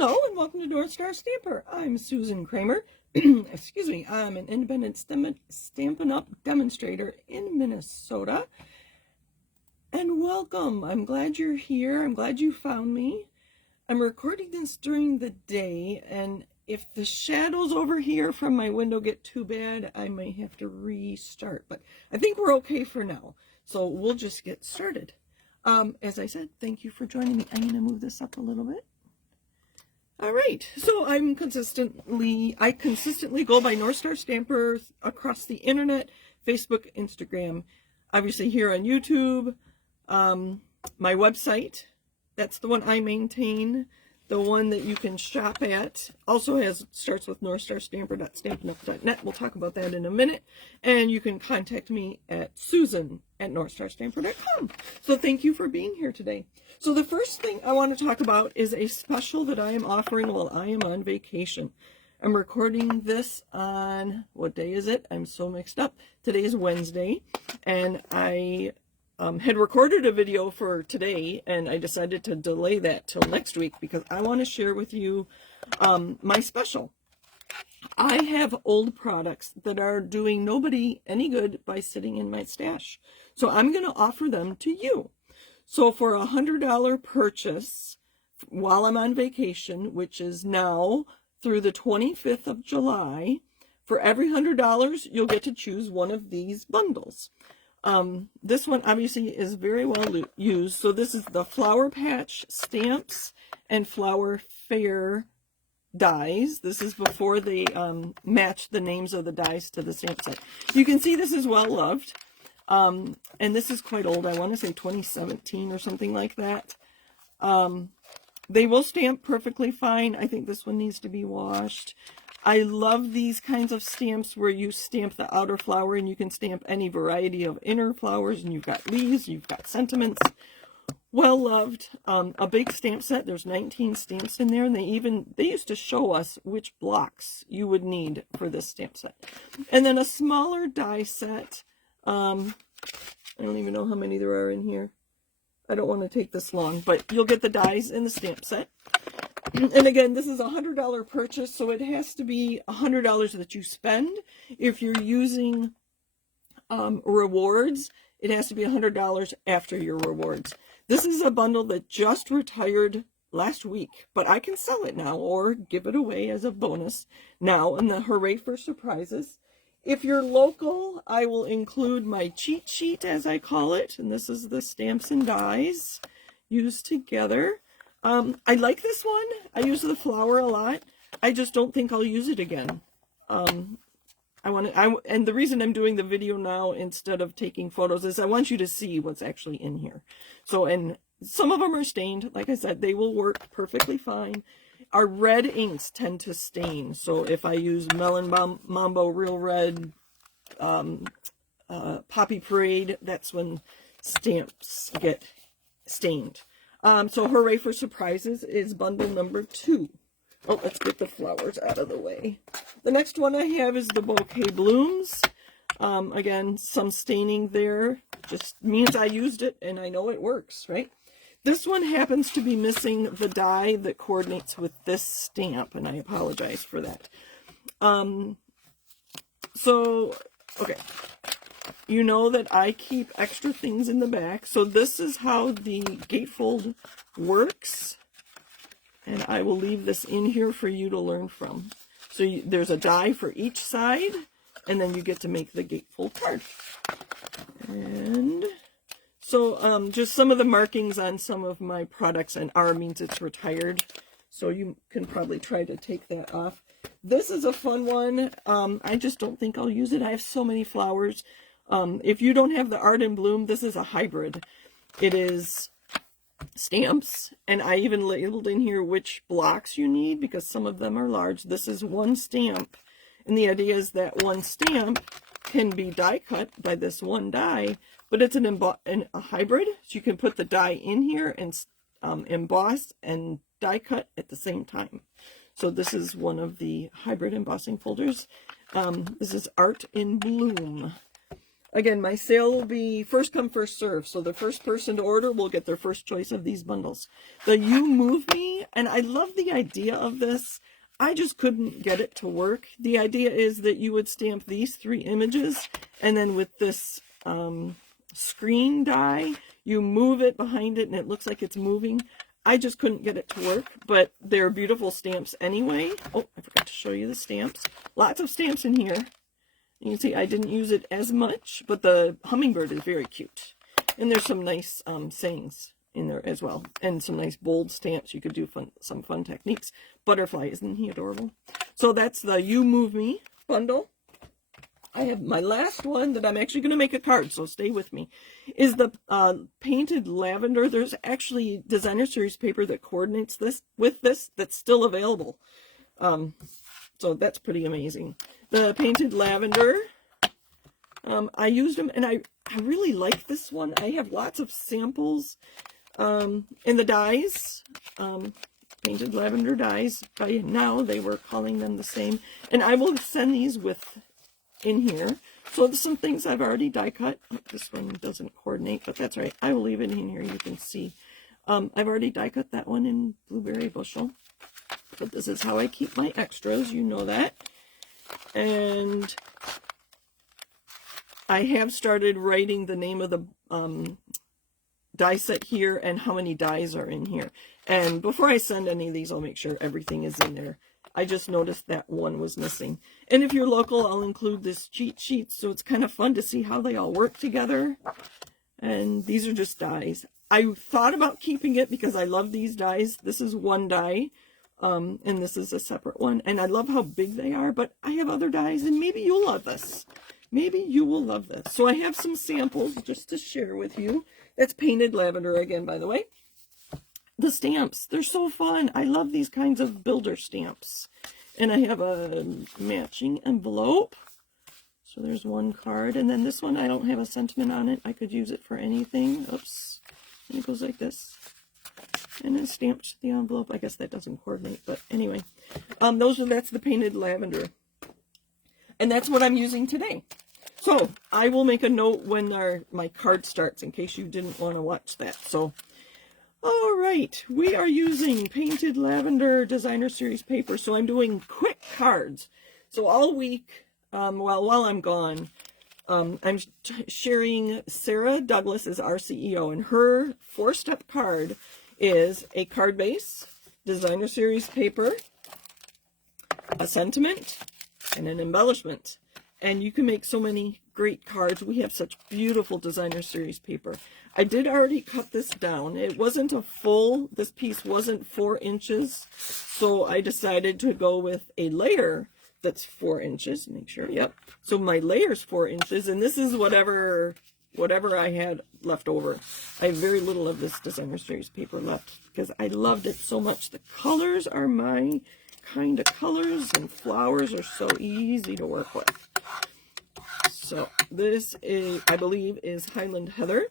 Hello and welcome to North Star Stamper. I'm Susan Kramer. Excuse me. I'm an independent Stampin' Up demonstrator in Minnesota. And welcome. I'm glad you're here. I'm glad you found me. I'm recording this during the day, and if the shadows over here from my window get too bad, I might have to restart. But I think we're okay for now. So we'll just get started. As I said, thank you for joining me. I'm going to move this up a little bit. All right, so I consistently go by North Star Stamper across the internet, Facebook, Instagram, obviously here on YouTube, my website, that's the one I maintain, the one that you can shop at, also starts with northstarstamper.stampinup.net. We'll talk about that in a minute, and you can contact me at susan@northstarstamper.com. So thank you for being here today. So the first thing I want to talk about is a special that I am offering while I am on vacation. I'm recording this on, what day is it? I'm so mixed up. Today is Wednesday, and I had recorded a video for today, and I decided to delay that till next week because I want to share with you my special. I have old products that are doing nobody any good by sitting in my stash. So I'm going to offer them to you. So for a $100 purchase while I'm on vacation, which is now through the 25th of July, for every $100, you'll get to choose one of these bundles. This one obviously is very well used. So this is the Flower Patch Stamps and Flower Fair dies. This is before they match the names of the dies to the stamp set. You can see this is well loved. And this is quite old. I want to say 2017 or something like that. They will stamp perfectly fine. I think this one needs to be washed. I love these kinds of stamps where you stamp the outer flower and you can stamp any variety of inner flowers, and you've got leaves, you've got sentiments. Well loved. A big stamp set. There's 19 stamps in there, and they used to show us which blocks you would need for this stamp set. And then a smaller die set. I don't even know how many there are in here. I don't want to take this long, but you'll get the dies in the stamp set. And again, this is a $100 purchase, so it has to be $100 that you spend. If you're using rewards, it has to be $100 after your rewards. This is a bundle that just retired last week, but I can sell it now or give it away as a bonus now in the Hooray for Surprises. If you're local, I will include my cheat sheet, as I call it, and this is the stamps and dies used together. I like this one. I use the flower a lot. I just don't think I'll use it again. And the reason I'm doing the video now instead of taking photos is I want you to see what's actually in here. So, and some of them are stained. Like I said, they will work perfectly fine. Our red inks tend to stain. So if I use Melon Mambo Real Red, Poppy Parade, that's when stamps get stained. So Hooray for Surprises is bundle number 2. Oh, let's get the flowers out of the way. The next one I have is the Bouquet Blooms. Again, some staining there. Just means I used it and I know it works, right? This one happens to be missing the die that coordinates with this stamp, and I apologize for that. Okay. You know that I keep extra things in the back. So this is how the gatefold works. And I will leave this in here for you to learn from. So there's a die for each side, and then you get to make the gatefold card. And so just some of the markings on some of my products, and R means it's retired. So you can probably try to take that off. This is a fun one. I just don't think I'll use it. I have so many flowers. If you don't have the Art in Bloom, this is a hybrid. It is stamps, and I even labeled in here which blocks you need because some of them are large. This is one stamp, and the idea is that one stamp can be die cut by this one die, but it's a hybrid, so you can put the die in here and emboss and die cut at the same time. So this is one of the hybrid embossing folders. This is Art in Bloom. Again, my sale will be first come, first serve. So the first person to order will get their first choice of these bundles. The You Move Me, and I love the idea of this. I just couldn't get it to work. The idea is that you would stamp these 3 images, and then with this screen die, you move it behind it, and it looks like it's moving. I just couldn't get it to work, but they're beautiful stamps anyway. Oh, I forgot to show you the stamps. Lots of stamps in here. You can see I didn't use it as much, but the hummingbird is very cute. And there's some nice sayings in there as well. And some nice bold stamps. You could do some fun techniques. Butterfly, isn't he adorable? So that's the You Move Me bundle. I have my last one that I'm actually going to make a card, so stay with me, is the painted lavender. There's actually designer series paper that coordinates this with this that's still available. So that's pretty amazing. The painted lavender, I used them, and I really like this one. I have lots of samples in the dies, painted lavender dies. By now, they were calling them the same. And I will send these with in here. So there's some things I've already die cut. Oh, this one doesn't coordinate, but that's right. I will leave it in here. You can see. I've already die cut that one in Blueberry Bushel. But this is how I keep my extras. You know that. And I have started writing the name of the die set here and how many dies are in here. And before I send any of these, I'll make sure everything is in there. I just noticed that one was missing. And if you're local, I'll include this cheat sheet, so it's kind of fun to see how they all work together. And these are just dies. I thought about keeping it because I love these dies. This is one die, and this is a separate one. And I love how big they are, but I have other dies, and maybe you'll love this. Maybe you will love this. So I have some samples just to share with you. That's painted lavender again, by the way. The stamps, they're so fun. I love these kinds of builder stamps. And I have a matching envelope. So there's one card. And then this one, I don't have a sentiment on it. I could use it for anything. Oops. And it goes like this. And then stamped the envelope. I guess that doesn't coordinate, but anyway. That's the painted lavender. And that's what I'm using today. So I will make a note when my card starts in case you didn't want to watch that. So, all right, we are using painted lavender designer series paper. So I'm doing quick cards. So all week, while I'm gone, I'm sharing Sarah Douglas as our CEO, and her 4-step card is a card base, designer series paper, a sentiment, and an embellishment. And you can make so many great cards. We have such beautiful designer series paper. I did already cut this down. It wasn't this piece wasn't 4 inches. So I decided to go with a layer that's 4 inches. Make sure, yep. So my layer's 4 inches, and this is whatever I had left over. I have very little of this designer series paper left because I loved it so much. The colors are my kind of colors, and flowers are so easy to work with. So this is, I believe, is Highland Heather.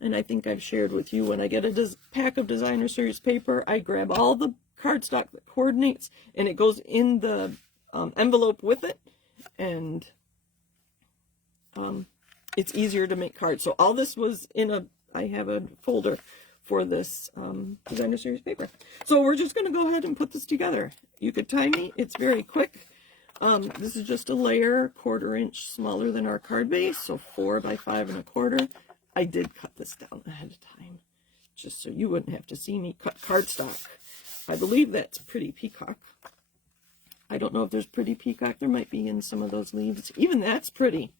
And I think I've shared with you, when I get a pack of designer series paper, I grab all the cardstock that coordinates, and it goes in the envelope with it, and it's easier to make cards. So all this was I have a folder for this designer series paper. So we're just going to go ahead and put this together. You could time me. It's very quick. This is just a layer, 1/4 inch smaller than our card base, so 4 by 5 1/4. I did cut this down ahead of time, just so you wouldn't have to see me cut cardstock. I believe that's Pretty Peacock. I don't know if there's Pretty Peacock. There might be in some of those leaves. Even that's pretty.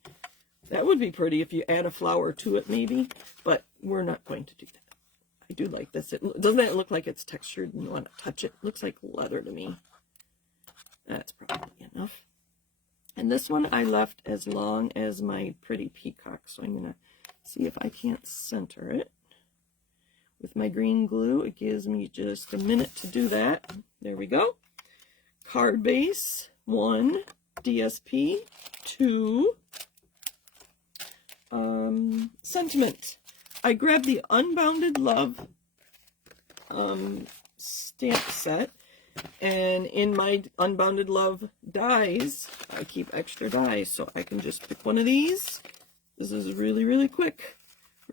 That would be pretty if you add a flower to it, maybe, but we're not going to do that. I do like this. Doesn't that look like it's textured and you want to touch it? It looks like leather to me. That's probably enough. And this one I left as long as my Pretty Peacock, so I'm going to see if I can't center it. With my green glue, it gives me just a minute to do that. There we go. Card base, 1, DSP, 2, sentiment. I grabbed the Unbounded Love stamp set, And in my Unbounded Love dies, I keep extra dies, so I can just pick one of these. This is really, really quick.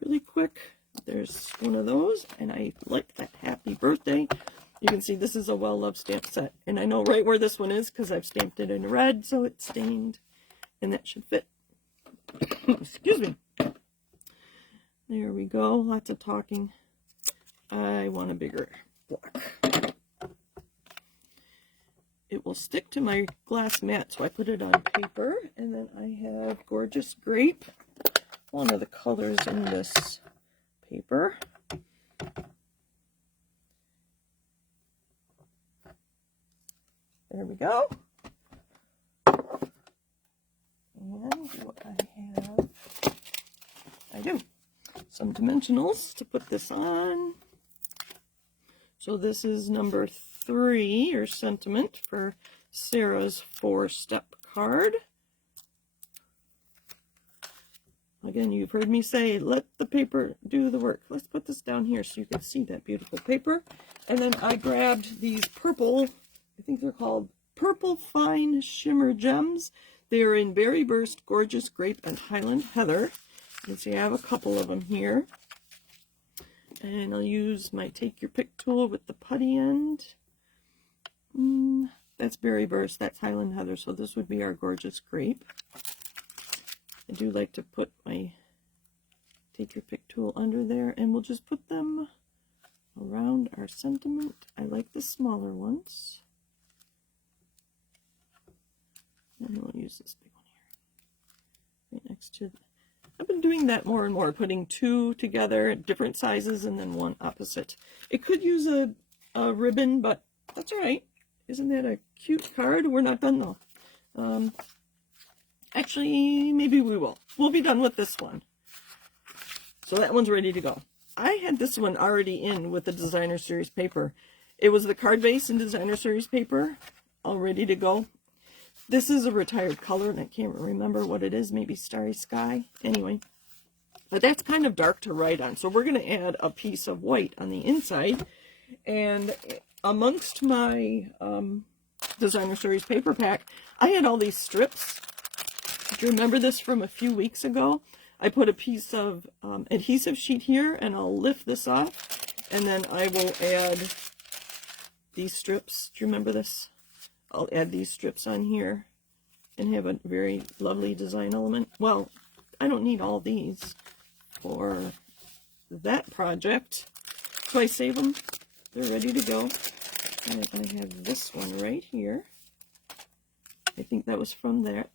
Really quick. There's one of those, and I like that Happy Birthday. You can see this is a well-loved stamp set. And I know right where this one is because I've stamped it in red, so it's stained. And that should fit. Excuse me. There we go. Lots of talking. I want a bigger block. It will stick to my glass mat, so I put it on paper. And then I have Gorgeous Grape, one of the colors in this paper. There we go. And what I do some dimensionals to put this on. So this is number 3, or sentiment, for Sarah's 4-step card. Again, you've heard me say, let the paper do the work. Let's put this down here so you can see that beautiful paper. And then I grabbed these purple, I think they're called Purple Fine Shimmer Gems. They are in Berry Burst, Gorgeous Grape, and Highland Heather. You can see I have a couple of them here. And I'll use my Take Your Pick tool with the putty end. That's Berry Burst, that's Highland Heather, so this would be our Gorgeous Grape. I do like to put my Take Your Pick tool under there, and we'll just put them around our sentiment. I like the smaller ones. And we'll use this big one here, right next to. I've been doing that more and more, putting 2 together, different sizes, and then 1 opposite. It could use a ribbon, but that's all right. Isn't that a cute card? We're not done though. Actually, maybe we will. We'll be done with this one. So that one's ready to go. I had this one already in with the Designer Series paper. It was the card base and Designer Series paper, all ready to go. This is a retired color, and I can't remember what it is. Maybe Starry Sky. Anyway, but that's kind of dark to write on. So we're going to add a piece of white on the inside. And amongst my Designer Series paper pack, I had all these strips. Do you remember this from a few weeks ago? I put a piece of adhesive sheet here, and I'll lift this off. And then I will add these strips. Do you remember this? I'll add these strips on here and have a very lovely design element. Well, I don't need all these for that project, so I save them. They're ready to go. And I have this one right here. I think that was from there.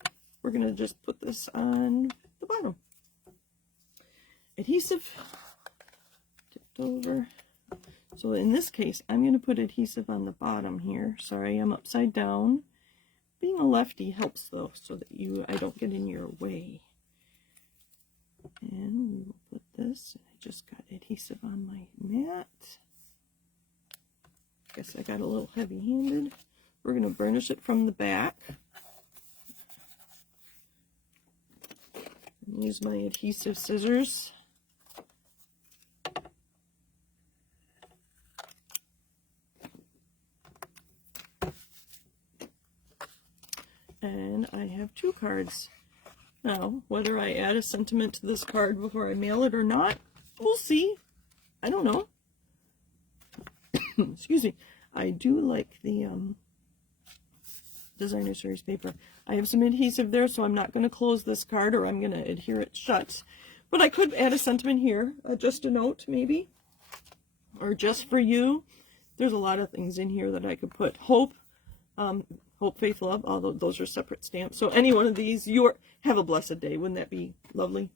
We're going to just put this on the bottom. Adhesive. Tipped over. So in this case, I'm going to put adhesive on the bottom here. Sorry, I'm upside down. Being a lefty helps though, so that I don't get in your way. And we will put this. I just got adhesive on my mat. Guess I got a little heavy-handed. We're going to burnish it from the back. Use my adhesive scissors. And I have 2 cards. Now, whether I add a sentiment to this card before I mail it or not, we'll see. I don't know. Excuse me. I do like the Designer Series paper. I have some adhesive there, so I'm not going to close this card, or I'm going to adhere it shut. But I could add a sentiment here, just a note maybe, or just for you. There's a lot of things in here that I could put. Hope, Hope, Faith, Love, although those are separate stamps. So any one of these, have a blessed day. Wouldn't that be lovely?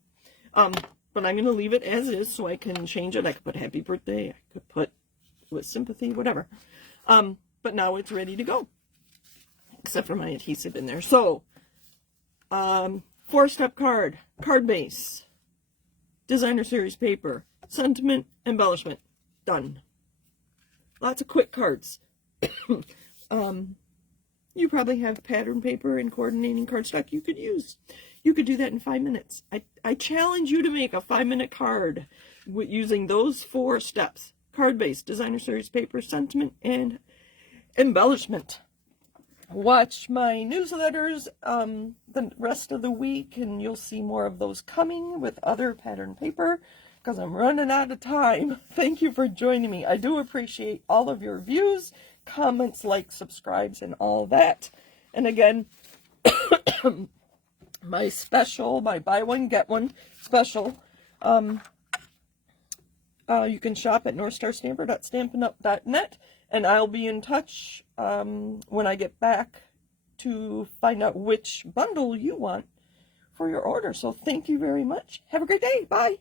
But I'm going to leave it as is so I can change it. I could put Happy Birthday. I could put with sympathy, whatever. But now it's ready to go, except for my adhesive in there. So, 4-step card, card base, Designer Series paper, sentiment, embellishment, done. Lots of quick cards. You probably have pattern paper and coordinating cardstock you could use. You could do that in 5 minutes. I challenge you to make a 5-minute card using those 4 steps. Card base, Designer Series paper, sentiment, and embellishment. Watch my newsletters the rest of the week, and you'll see more of those coming with other pattern paper, because I'm running out of time. Thank you for joining me. I do appreciate all of your views, comments, likes, subscribes, and all that. And again, my special, my buy one, get one special, you can shop at northstarstamper.stampinup.net, and I'll be in touch when I get back to find out which bundle you want for your order. So thank you very much. Have a great day. Bye.